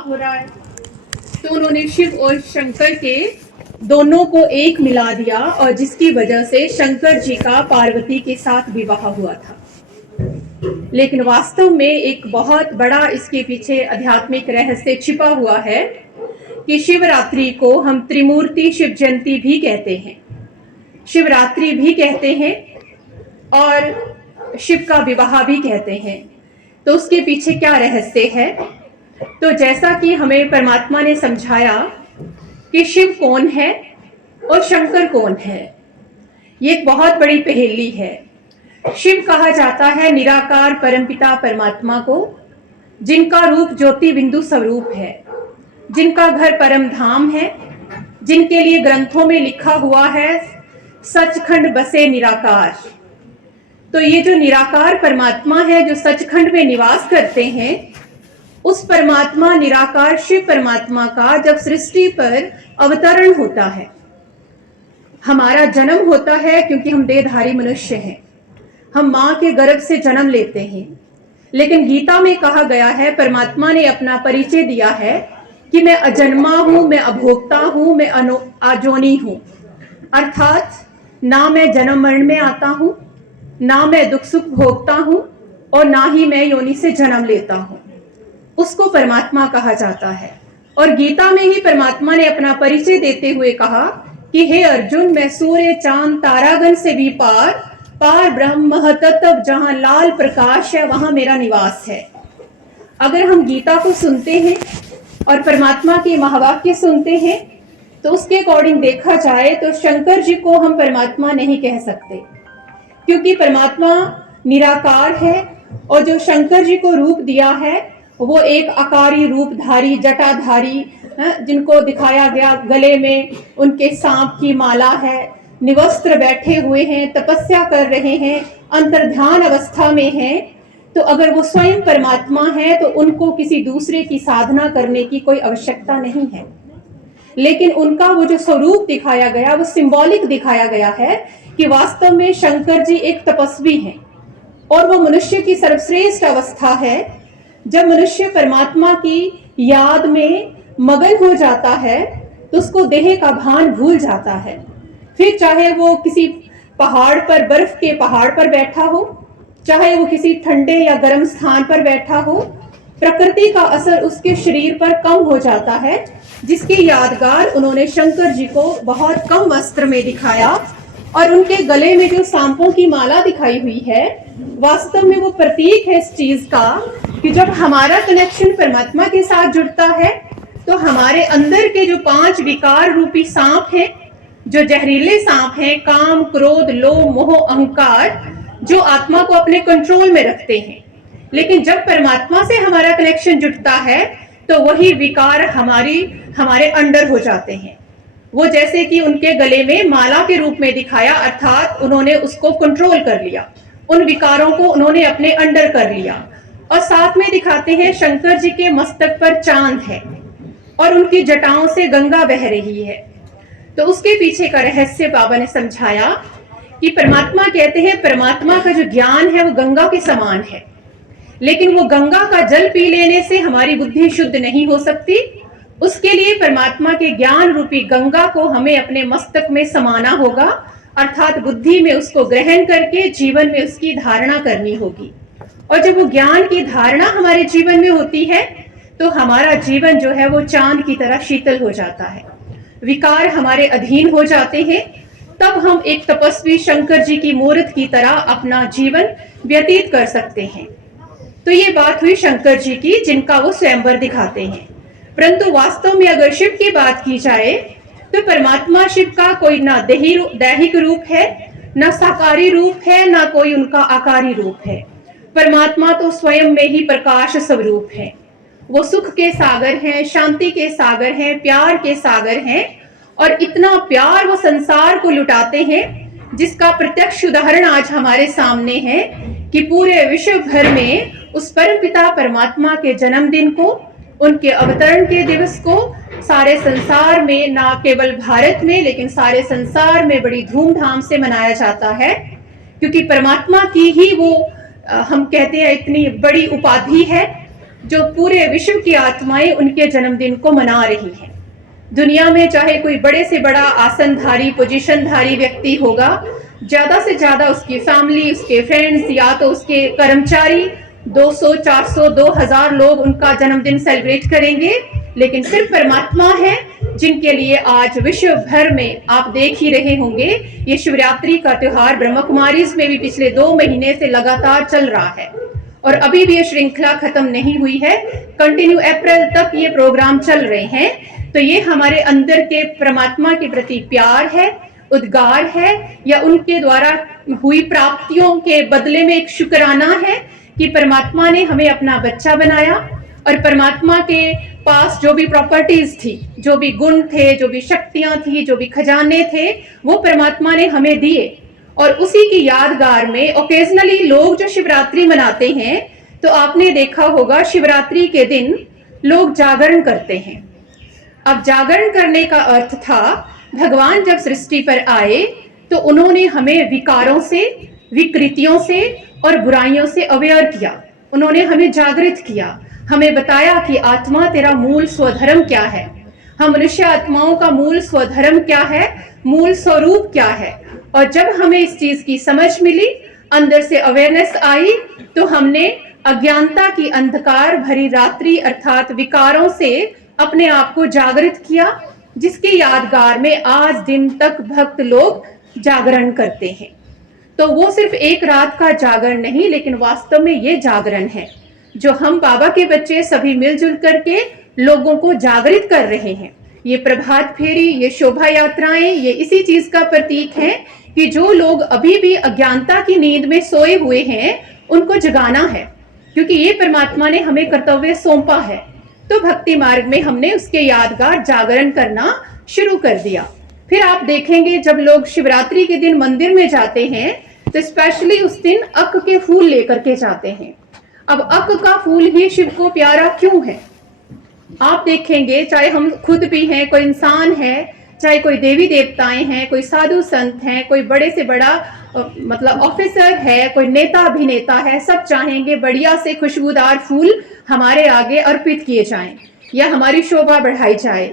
हो रहा है, तो उन्होंने शिव और शंकर के दोनों को एक मिला दिया और जिसकी वजह से शंकर जी का पार्वती के साथ विवाह हुआ था। लेकिन वास्तव में एक बहुत बड़ा इसके पीछे आध्यात्मिक रहस्य छिपा हुआ है कि शिवरात्रि को हम त्रिमूर्ति शिव जयंती भी कहते हैं, शिवरात्रि भी कहते हैं और शिव का विवाह भी कहते हैं। तो उसके पीछे क्या रहस्य है? तो जैसा कि हमें परमात्मा ने समझाया कि शिव कौन है और शंकर कौन है, ये एक बहुत बड़ी पहेली है। शिव कहा जाता है निराकार परमपिता परमात्मा को, जिनका रूप ज्योति बिंदु स्वरूप है, जिनका घर परम धाम है, जिनके लिए ग्रंथों में लिखा हुआ है सचखंड बसे निराकार। तो ये जो निराकार परमात्मा है, जो सचखंड में निवास करते हैं, उस परमात्मा निराकार शिव परमात्मा का जब सृष्टि पर अवतरण होता है, हमारा जन्म होता है, क्योंकि हम देहधारी मनुष्य हैं, हम मां के गर्भ से जन्म लेते हैं। लेकिन गीता में कहा गया है, परमात्मा ने अपना परिचय दिया है कि मैं अजन्मा हूं, मैं अभोक्ता हूं, मैं आजोनी हूं। अर्थात ना मैं जन्म मरण में आता हूं, ना मैं दुख सुख भोगता हूं और ना ही मैं योनि से जन्म लेता हूं। उसको परमात्मा कहा जाता है। और गीता में ही परमात्मा ने अपना परिचय देते हुए कहा कि हे अर्जुन, मैं सूर्य चांद तारागण से भी पार, पार ब्रह्म महतत्व, जहां लाल प्रकाश है वहां मेरा निवास है। अगर हम गीता को सुनते हैं और परमात्मा के महावाक्य सुनते हैं, तो उसके अकॉर्डिंग देखा जाए तो शंकर जी को हम परमात्मा नहीं कह सकते, क्योंकि परमात्मा निराकार है और जो शंकर जी को रूप दिया है वो एक आकारी रूपधारी जटाधारी, जिनको दिखाया गया गले में उनके सांप की माला है, निवस्त्र बैठे हुए हैं, तपस्या कर रहे हैं, अंतर्ध्यान अवस्था में हैं। तो अगर वो स्वयं परमात्मा है तो उनको किसी दूसरे की साधना करने की कोई आवश्यकता नहीं है। लेकिन उनका वो जो स्वरूप दिखाया गया, वो सिंबॉलिक दिखाया गया है कि वास्तव में शंकर जी एक तपस्वी हैं और वो मनुष्य की सर्वश्रेष्ठ अवस्था है जब मनुष्य परमात्मा की याद में मगन हो जाता है तो उसको देह का भान भूल जाता है। फिर चाहे वो किसी पहाड़ पर, बर्फ के पहाड़ पर बैठा हो, चाहे वो किसी ठंडे या गर्म स्थान पर बैठा हो, प्रकृति का असर उसके शरीर पर कम हो जाता है, जिसकी यादगार उन्होंने शंकर जी को बहुत कम वस्त्र में दिखाया। और उनके गले में जो सांपों की माला दिखाई हुई है, वास्तव में वो प्रतीक है इस चीज का कि जब हमारा कनेक्शन परमात्मा के साथ जुड़ता है तो हमारे अंदर के जो 5 विकार रूपी सांप हैं, जो जहरीले सांप हैं, काम क्रोध लोभ मोह अहंकार, जो आत्मा को अपने कंट्रोल में रखते हैं, लेकिन जब परमात्मा से हमारा कनेक्शन जुटता है तो वही विकार हमारे अंडर हो जाते हैं। वो जैसे कि उनके गले में माला के रूप में दिखाया, अर्थात उन्होंने उसको कंट्रोल कर लिया, उन विकारों को उन्होंने अपने अंडर कर लिया। और साथ में दिखाते हैं शंकर जी के मस्तक पर चांद है और उनकी जटाओं से गंगा बह रही है। तो उसके पीछे का रहस्य बाबा ने समझाया कि परमात्मा कहते हैं, परमात्मा का जो ज्ञान है वो गंगा के समान है, लेकिन वो गंगा का जल पी लेने से हमारी बुद्धि शुद्ध नहीं हो सकती। उसके लिए परमात्मा के ज्ञान रूपी गंगा को हमें अपने मस्तक में समाना होगा, अर्थात बुद्धि में उसको ग्रहण करके जीवन में उसकी धारणा करनी होगी। और जब वो ज्ञान की धारणा हमारे जीवन में होती है तो हमारा जीवन जो है वो चांद की तरह शीतल हो जाता है, विकार हमारे अधीन हो जाते हैं। तब हम एक तपस्वी शंकर जी की मूर्त की तरह अपना जीवन व्यतीत कर सकते हैं। तो ये बात हुई शंकर जी की, जिनका वो स्वयंवर दिखाते हैं। परंतु वास्तव में अगर शिव की बात की जाए तो परमात्मा शिव का कोई ना दैहिक रूप है, ना साकारी रूप है, ना कोई उनका आकारी रूप है। परमात्मा तो स्वयं में ही प्रकाश स्वरूप है। वो सुख के सागर हैं, शांति के सागर हैं, प्यार के सागर हैं, और इतना प्यार वो संसार को लुटाते हैं जिसका प्रत्यक्ष उदाहरण आज हमारे सामने है कि पूरे विश्व भर में उस परमपिता परमात्मा के जन्मदिन को, उनके अवतरण के दिवस को सारे संसार में, ना केवल भारत में लेकिन सारे संसार में बड़ी धूमधाम से मनाया जाता है, क्योंकि परमात्मा की ही वो हम कहते हैं इतनी बड़ी उपाधि है जो पूरे विश्व की आत्माएं उनके जन्मदिन को मना रही हैं। दुनिया में चाहे कोई बड़े से बड़ा आसनधारी, पोजीशनधारी व्यक्ति होगा, ज्यादा से ज्यादा उसकी फैमिली, उसके फ्रेंड्स या तो उसके कर्मचारी 200, 400, 2000 लोग उनका जन्मदिन सेलिब्रेट करेंगे, लेकिन सिर्फ परमात्मा है जिनके लिए आज विश्व भर में आप देख ही रहे होंगे ये शिवरात्रि का त्योहार ब्रह्म कुमारीज में भी पिछले 2 महीने से लगातार चल रहा है और अभी भी ये श्रृंखला खत्म नहीं हुई है। कंटिन्यू अप्रैल तक ये प्रोग्राम चल रहे हैं। तो ये हमारे अंदर के परमात्मा के प्रति प्यार है, उद्गार है, या उनके द्वारा हुई प्राप्तियों के बदले में एक शुक्राना है कि परमात्मा ने हमें अपना बच्चा बनाया और परमात्मा के पास जो भी प्रॉपर्टीज थी, जो भी गुण थे, जो भी शक्तियां थी, जो भी खजाने थे, वो परमात्मा ने हमें दिए। और उसी की यादगार में ओकेजनली लोग जो शिवरात्रि मनाते हैं, तो आपने देखा होगा शिवरात्रि के दिन लोग जागरण करते हैं। अब जागरण करने का अर्थ था भगवान जब सृष्टि पर आए तो उन्होंने हमें विकारों से, विकृतियों से और बुराइयों से अवेयर किया। उन्होंने हमें जागृत किया, हमें बताया कि आत्मा तेरा मूल स्वधर्म क्या है, हम मनुष्य आत्माओं का मूल स्वधर्म क्या है, मूल स्वरूप क्या है। और जब हमें इस चीज की समझ मिली, अंदर से अवेयरनेस आई, तो हमने अज्ञानता की अंधकार भरी रात्रि अर्थात विकारों से अपने आप को जागृत किया, जिसके यादगार में आज दिन तक भक्त लोग जागरण करते हैं। तो वो सिर्फ एक रात का जागरण नहीं, लेकिन वास्तव में ये जागरण है जो हम बाबा के बच्चे सभी मिलजुल करके लोगों को जागृत कर रहे हैं। ये प्रभात फेरी, ये शोभा यात्राएं, ये इसी चीज का प्रतीक है कि जो लोग अभी भी अज्ञानता की नींद में सोए हुए हैं उनको जगाना है, क्योंकि ये परमात्मा ने हमें कर्तव्य सौंपा है। तो भक्ति मार्ग में हमने उसके यादगार जागरण करना शुरू कर दिया। फिर आप देखेंगे जब लोग शिवरात्रि के दिन मंदिर में जाते हैं तो स्पेशली उस दिन अक के फूल लेकर के जाते हैं। अब अक का फूल ही शिव को प्यारा क्यों है? आप देखेंगे चाहे हम खुद भी हैं, कोई इंसान है, चाहे कोई देवी देवताएं हैं, कोई साधु संत हैं, कोई बड़े से बड़ा मतलब ऑफिसर है, कोई नेता अभिनेता है, सब चाहेंगे बढ़िया से खुशबूदार फूल हमारे आगे अर्पित किए जाएं या हमारी शोभा बढ़ाई जाए।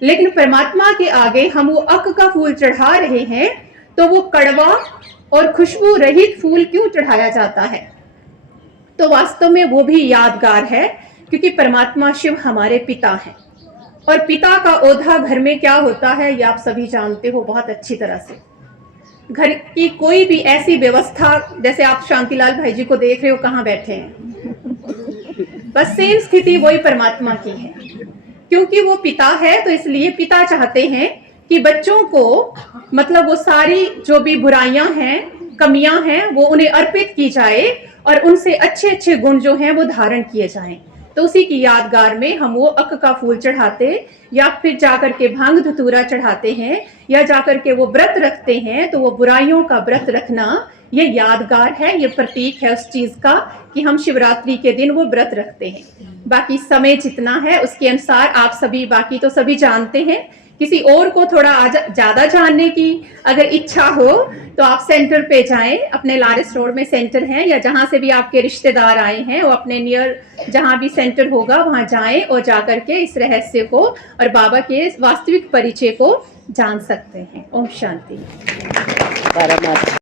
लेकिन परमात्मा के आगे हम वो अक का फूल चढ़ा रहे हैं, तो वो कड़वा और खुशबू रहित फूल क्यों चढ़ाया जाता है? तो वास्तव में वो भी यादगार है, क्योंकि परमात्मा शिव हमारे पिता हैं और पिता का ओधा घर में क्या होता है ये आप सभी जानते हो बहुत अच्छी तरह से। घर की कोई भी ऐसी व्यवस्था, जैसे आप शांतिलाल भाई जी को देख रहे हो कहाँ बैठे हैं, बस सेम स्थिति वही परमात्मा की है। क्योंकि वो पिता है तो इसलिए पिता चाहते हैं कि बच्चों को मतलब वो सारी जो भी बुराइयां हैं, कमियां हैं, वो उन्हें अर्पित की जाए और उनसे अच्छे अच्छे गुण जो हैं वो धारण किए जाएं। तो उसी की यादगार में हम वो अक का फूल चढ़ाते या फिर जाकर के भांग धतूरा चढ़ाते हैं या जाकर के वो व्रत रखते हैं। तो वो बुराइयों का व्रत रखना ये यादगार है, ये प्रतीक है उस चीज का कि हम शिवरात्रि के दिन वो व्रत रखते हैं। बाकी समय जितना है उसके अनुसार आप सभी, बाकी तो सभी जानते हैं। किसी और को थोड़ा ज्यादा जानने की अगर इच्छा हो तो आप सेंटर पे जाएं, अपने लारिस रोड में सेंटर है, या जहां से भी आपके रिश्तेदार आए हैं वो अपने नियर जहां भी सेंटर होगा वहां जाएं और जाकर के इस रहस्य को और बाबा के वास्तविक परिचय को जान सकते हैं। ओम शांति।